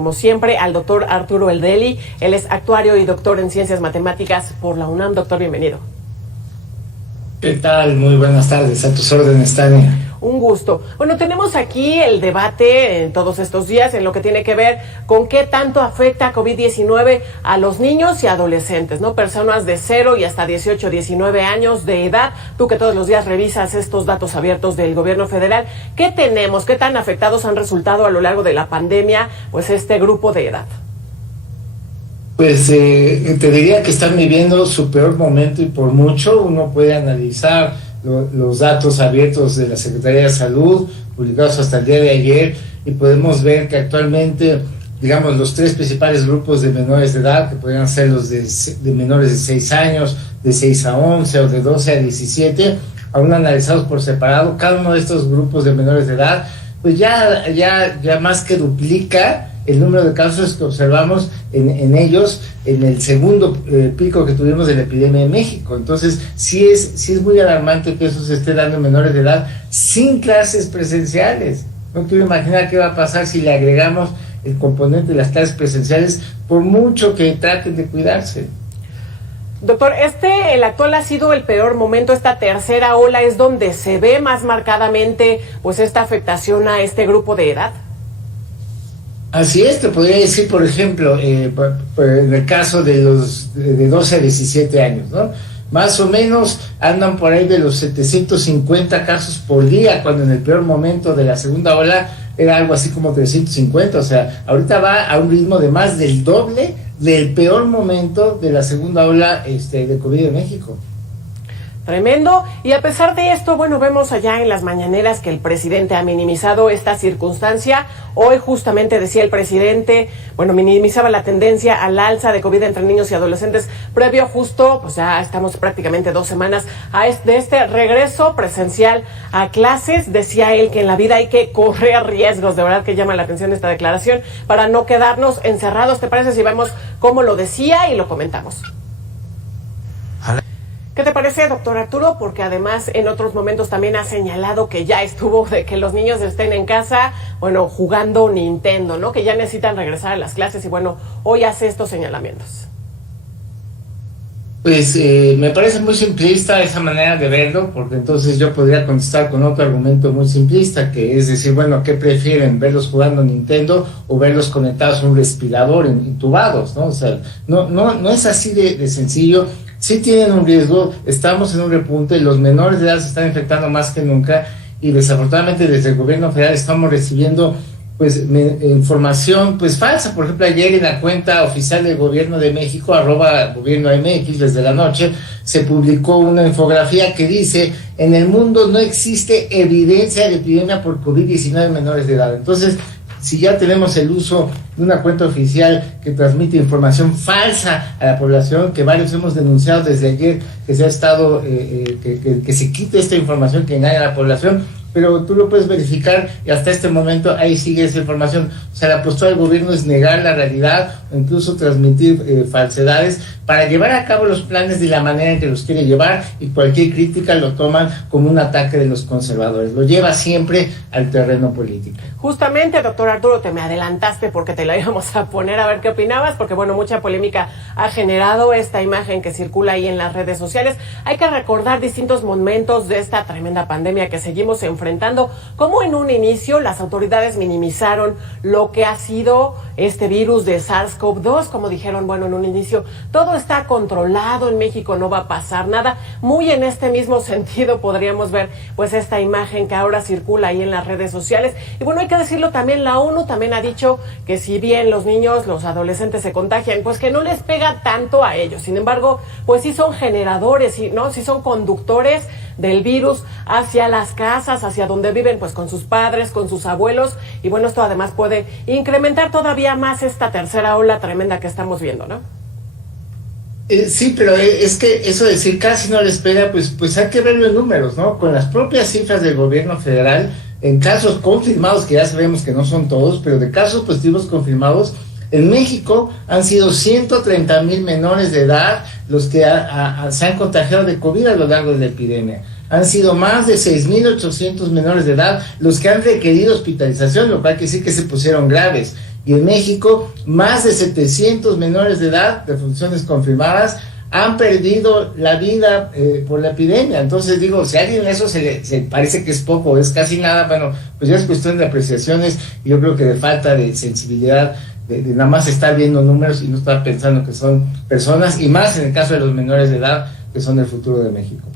Como siempre, al doctor Arturo Eldeli. Él es actuario y doctor en Ciencias Matemáticas por la UNAM. Doctor, bienvenido. ¿Qué tal? Muy buenas tardes. A tus órdenes, Tania. Un gusto. Bueno, tenemos aquí el debate en todos estos días en lo que tiene que ver con qué tanto afecta COVID-19 a los niños y adolescentes, ¿no? Personas de 0 y hasta 18, 19 años de edad. Tú que todos los días revisas estos datos abiertos del gobierno federal, ¿qué tenemos? ¿Qué tan afectados han resultado a lo largo de la pandemia, pues, este grupo de edad? Pues te diría que están viviendo su peor momento y por mucho. Uno puede analizar los datos abiertos de la Secretaría de Salud, publicados hasta el día de ayer, y podemos ver que actualmente, digamos, los tres principales grupos de menores de edad, que podrían ser los de menores de 6 años, de 6 a 11 o de 12 a 17, aún analizados por separado, cada uno de estos grupos de menores de edad, pues ya más que duplica el número de casos que observamos en ellos en el segundo pico que tuvimos de la epidemia en México. Entonces, sí es muy alarmante que eso se esté dando en menores de edad sin clases presenciales. No quiero imaginar qué va a pasar si le agregamos el componente de las clases presenciales, por mucho que traten de cuidarse. Doctor, el actual ha sido el peor momento. Esta tercera ola es donde se ve más marcadamente, pues, esta afectación a este grupo de edad. Así es, te podría decir, por ejemplo, en el caso de los de 12 a 17 años, ¿no? Más o menos andan por ahí de los 750 casos por día, cuando en el peor momento de la segunda ola era algo así como 350, o sea, ahorita va a un ritmo de más del doble del peor momento de la segunda ola de COVID en México. Tremendo. Y a pesar de esto, bueno, vemos allá en las mañaneras que el presidente ha minimizado esta circunstancia. Hoy justamente decía el presidente, bueno, minimizaba la tendencia al alza de COVID entre niños y adolescentes previo justo, pues ya estamos prácticamente 2 semanas de este regreso presencial a clases. Decía él que en la vida hay que correr riesgos. De verdad que llama la atención esta declaración para no quedarnos encerrados. ¿Te parece si vemos cómo lo decía y lo comentamos? ¿Qué te parece, doctor Arturo? Porque además en otros momentos también ha señalado que ya estuvo de que los niños estén en casa, bueno, jugando Nintendo, ¿no? Que ya necesitan regresar a las clases y bueno, hoy hace estos señalamientos. Pues me parece muy simplista esa manera de verlo, porque entonces yo podría contestar con otro argumento muy simplista, que es decir, bueno, ¿qué prefieren? ¿Verlos jugando Nintendo o verlos conectados a un respirador, intubados, ¿no? O sea, no es así de sencillo. Sí tienen un riesgo, estamos en un repunte, los menores de edad se están infectando más que nunca y desafortunadamente desde el gobierno federal estamos recibiendo pues información pues falsa. Por ejemplo, ayer en la cuenta oficial del Gobierno de México, @gobiernomx, desde la noche, se publicó una infografía que dice: en el mundo no existe evidencia de epidemia por COVID-19 en menores de edad. Entonces, si ya tenemos el uso de una cuenta oficial que transmite información falsa a la población, que varios hemos denunciado desde ayer, que se ha estado, que se quite esta información que engaña a la población, pero tú lo puedes verificar y hasta este momento ahí sigue esa información. O sea, la postura del gobierno es negar la realidad o incluso transmitir falsedades para llevar a cabo los planes de la manera en que los quiere llevar, y cualquier crítica lo toman como un ataque de los conservadores. Lo lleva siempre al terreno político. Justamente, doctor Arturo, te me adelantaste porque te la íbamos a poner a ver qué opinabas, porque bueno, mucha polémica ha generado esta imagen que circula ahí en las redes sociales. Hay que recordar distintos momentos de esta tremenda pandemia que seguimos enfrentando, como en un inicio las autoridades minimizaron lo que ha sido este virus de SARS-CoV-2, como dijeron, bueno, en un inicio todo está controlado, en México no va a pasar nada. Muy en este mismo sentido podríamos ver pues esta imagen que ahora circula ahí en las redes sociales. Y bueno, hay que decirlo también, la ONU también ha dicho que si bien los niños, los adolescentes se contagian, pues que no les pega tanto a ellos. Sin embargo, pues sí son generadores, ¿no? Sí son conductores del virus hacia las casas, hacia donde viven, pues con sus padres, con sus abuelos. Y bueno, esto además puede incrementar todavía más esta tercera ola tremenda que estamos viendo, ¿no? Sí, pero es que eso de decir casi no les pega, pues hay que verlo en números, ¿no? Con las propias cifras del gobierno federal, en casos confirmados, que ya sabemos que no son todos, pero de casos positivos confirmados, en México han sido 130,000 menores de edad los que se han contagiado de COVID a lo largo de la epidemia. Han sido más de 6,800 menores de edad los que han requerido hospitalización, lo cual quiere decir que se pusieron graves. Y en México, más de 700 menores de edad de funciones confirmadas han perdido la vida por la epidemia. Entonces digo, si a alguien eso se parece que es poco, es casi nada, bueno, pues ya es cuestión de apreciaciones y yo creo que de falta de sensibilidad, de nada más estar viendo números y no estar pensando que son personas, y más en el caso de los menores de edad, que son el futuro de México.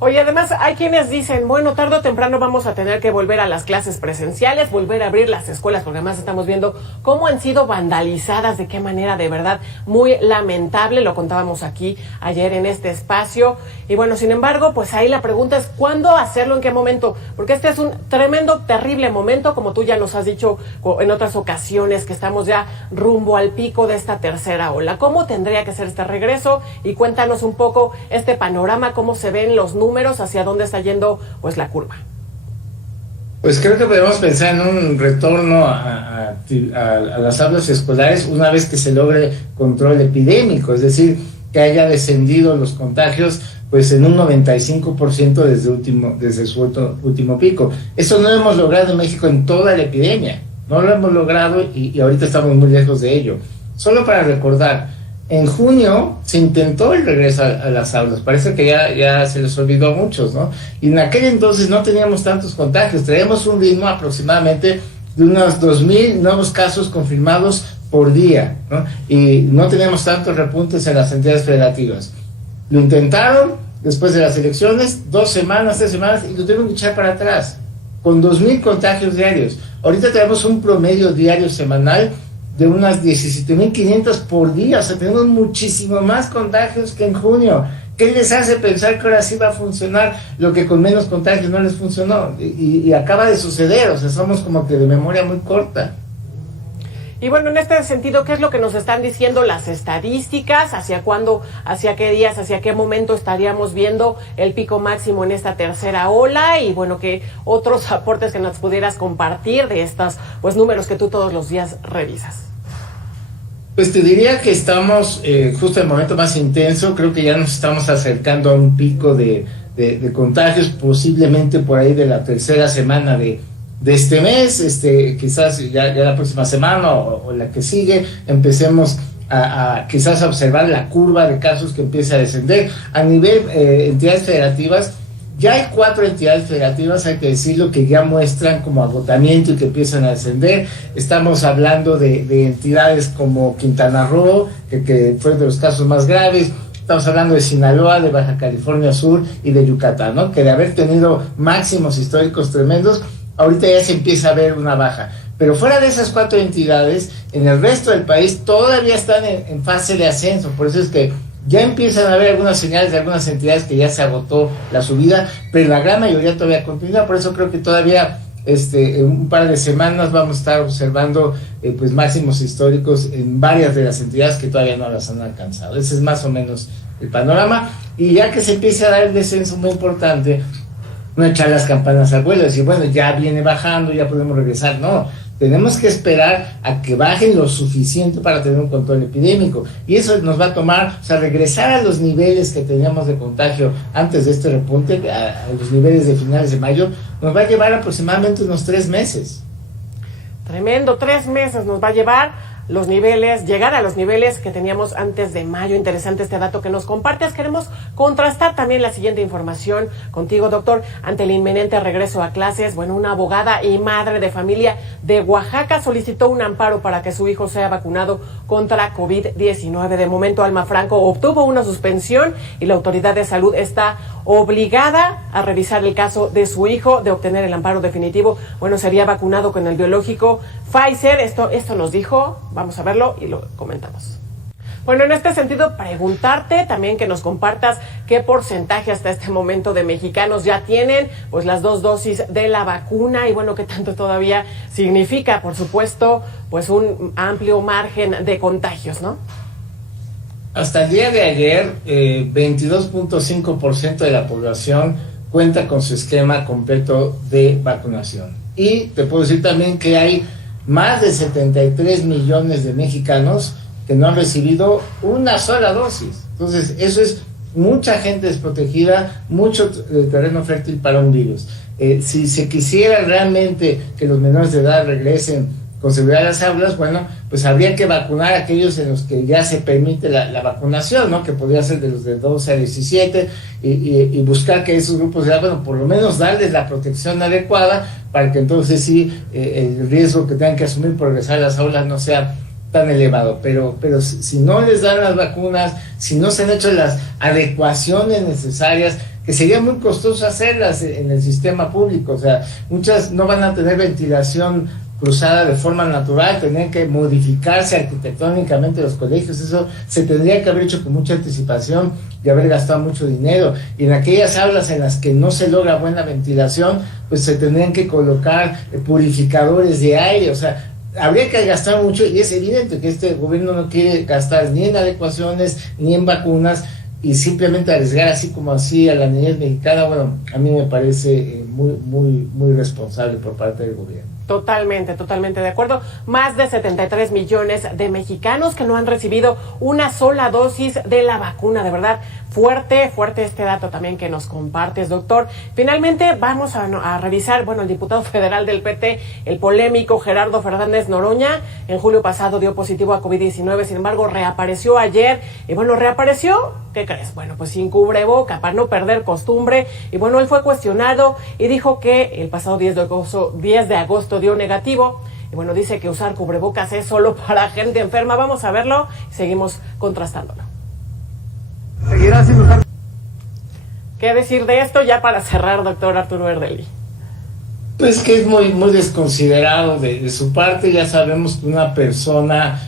Oye, además hay quienes dicen, bueno, tarde o temprano vamos a tener que volver a las clases presenciales, volver a abrir las escuelas, porque además estamos viendo cómo han sido vandalizadas, de qué manera, de verdad, muy lamentable, lo contábamos aquí ayer en este espacio. Y bueno, sin embargo, pues ahí la pregunta es, ¿cuándo hacerlo? ¿En qué momento? Porque este es un tremendo, terrible momento, como tú ya nos has dicho en otras ocasiones, que estamos ya rumbo al pico de esta tercera ola. ¿Cómo tendría que ser este regreso? Y cuéntanos un poco este panorama, cómo se ven los números, hacia dónde está yendo pues la curva. Pues creo que podemos pensar en un retorno a las aulas escolares una vez que se logre control epidémico, es decir, que haya descendido los contagios pues en un 95% desde su último pico. Eso no lo hemos logrado en México en toda la epidemia, no lo hemos logrado y ahorita estamos muy lejos de ello. Solo para recordar, en junio se intentó el regreso a las aulas, parece que ya se les olvidó a muchos, ¿no? Y en aquel entonces no teníamos tantos contagios, traíamos un ritmo aproximadamente de unos 2,000 nuevos casos confirmados por día, ¿no? Y no teníamos tantos repuntes en las entidades federativas. Lo intentaron después de las elecciones, 2 semanas, 3 semanas, y lo tuvieron que echar para atrás, con 2,000 contagios diarios. Ahorita tenemos un promedio diario semanal de unas 17,500 por día, o sea, tenemos muchísimo más contagios que en junio. ¿Qué les hace pensar que ahora sí va a funcionar lo que con menos contagios no les funcionó? Y acaba de suceder, o sea, somos como que de memoria muy corta. Y bueno, en este sentido, ¿qué es lo que nos están diciendo las estadísticas? ¿Hacia cuándo, hacia qué días, hacia qué momento estaríamos viendo el pico máximo en esta tercera ola? Y bueno, ¿qué otros aportes que nos pudieras compartir de estos pues números que tú todos los días revisas? Pues te diría que estamos justo en el momento más intenso. Creo que ya nos estamos acercando a un pico de contagios, posiblemente por ahí de la tercera semana de este mes, quizás ya la próxima semana o la que sigue, empecemos quizás a observar la curva de casos que empieza a descender. A nivel entidades federativas, ya hay 4 entidades federativas, hay que decirlo, que ya muestran como agotamiento y que empiezan a descender. Estamos hablando de entidades como Quintana Roo, que fue de los casos más graves. Estamos hablando de Sinaloa, de Baja California Sur y de Yucatán, ¿no? Que de haber tenido máximos históricos tremendos, ahorita ya se empieza a ver una baja. Pero fuera de esas 4 entidades, en el resto del país todavía están en fase de ascenso. Por eso es que ya empiezan a haber algunas señales de algunas entidades que ya se agotó la subida, pero la gran mayoría todavía continúa. Por eso creo que todavía en un par de semanas vamos a estar observando pues máximos históricos en varias de las entidades que todavía no las han alcanzado. Ese es más o menos el panorama. Y ya que se empiece a dar el descenso muy importante, no echar las campanas al vuelo, decir, bueno, ya viene bajando, ya podemos regresar. No, tenemos que esperar a que bajen lo suficiente para tener un control epidémico. Y eso nos va a tomar, o sea, regresar a los niveles que teníamos de contagio antes de este repunte, a los niveles de finales de mayo, nos va a llevar aproximadamente unos 3 meses. Tremendo, 3 meses nos va a llevar los niveles, llegar a los niveles que teníamos antes de mayo. Interesante este dato que nos compartes. Queremos contrastar también la siguiente información contigo, doctor. Ante el inminente regreso a clases, bueno, una abogada y madre de familia de Oaxaca solicitó un amparo para que su hijo sea vacunado contra COVID-19. De momento, Alma Franco obtuvo una suspensión y la autoridad de salud está obligada a revisar el caso de su hijo. De obtener el amparo definitivo, bueno, sería vacunado con el biológico Pfizer. Esto nos dijo. Vamos a verlo y lo comentamos. Bueno, en este sentido, preguntarte también que nos compartas qué porcentaje hasta este momento de mexicanos ya tienen pues las 2 dosis de la vacuna y bueno, qué tanto todavía significa, por supuesto, pues un amplio margen de contagios, ¿no? Hasta el día de ayer, 22.5% de la población cuenta con su esquema completo de vacunación. Y te puedo decir también que hay más de 73 millones de mexicanos que no han recibido una sola dosis. Entonces, eso es mucha gente desprotegida, mucho terreno fértil para un virus. Si se quisiera realmente que los menores de edad regresen con seguridad las aulas, bueno, pues habría que vacunar a aquellos en los que ya se permite la vacunación, ¿no? Que podría ser de los de 12 a 17 y buscar que esos grupos de edad, bueno, por lo menos darles la protección adecuada para que entonces sí el riesgo que tengan que asumir por regresar a las aulas no sea tan elevado, pero si no les dan las vacunas, si no se han hecho las adecuaciones necesarias, que sería muy costoso hacerlas en el sistema público, o sea, muchas no van a tener ventilación cruzada de forma natural, tendrían que modificarse arquitectónicamente los colegios, eso se tendría que haber hecho con mucha anticipación y haber gastado mucho dinero, y en aquellas aulas en las que no se logra buena ventilación, pues se tendrían que colocar purificadores de aire, o sea, habría que gastar mucho, y es evidente que este gobierno no quiere gastar ni en adecuaciones ni en vacunas, y simplemente arriesgar así como así a la niñez mexicana, bueno, a mí me parece muy responsable por parte del gobierno. Totalmente de acuerdo. Más de 73 millones de mexicanos que no han recibido una sola dosis de la vacuna. De verdad, fuerte este dato también que nos compartes, doctor. Finalmente, vamos a revisar, bueno, el diputado federal del PT, el polémico Gerardo Fernández Noroña, en julio pasado dio positivo a COVID-19, sin embargo, reapareció ayer. Y bueno, reapareció, ¿qué crees? Bueno, pues sin cubreboca, para no perder costumbre. Y bueno, él fue cuestionado y dijo que el pasado 10 de agosto dio negativo, y bueno, dice que usar cubrebocas es solo para gente enferma. Vamos a verlo y seguimos contrastándolo. Seguirá sin usar. ¿Qué decir de esto ya para cerrar, doctor Arturo Ardeli? Pues que es muy desconsiderado de su parte. Ya sabemos que una persona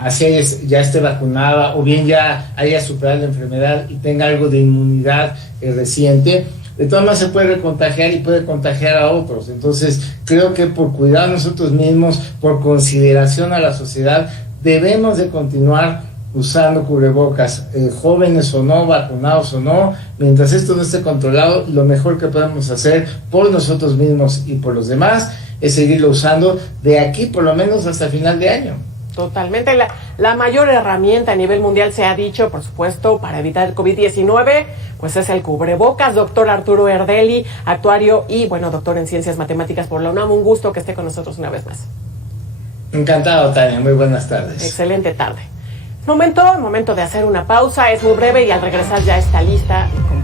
así ya esté vacunada o bien ya haya superado la enfermedad y tenga algo de inmunidad reciente, de todas maneras se puede recontagiar y puede contagiar a otros. Entonces creo que por cuidar a nosotros mismos, por consideración a la sociedad, debemos de continuar usando cubrebocas, jóvenes o no, vacunados o no. Mientras esto no esté controlado, lo mejor que podemos hacer por nosotros mismos y por los demás es seguirlo usando de aquí por lo menos hasta final de año. Totalmente. La mayor herramienta a nivel mundial, se ha dicho, por supuesto, para evitar el COVID-19, pues es el cubrebocas. Doctor Arturo Ardeli, actuario y, bueno, doctor en Ciencias Matemáticas por la UNAM. Un gusto que esté con nosotros una vez más. Encantado, Tania. Muy buenas tardes. Excelente tarde. Momento de hacer una pausa. Es muy breve y al regresar ya está lista mi compañera.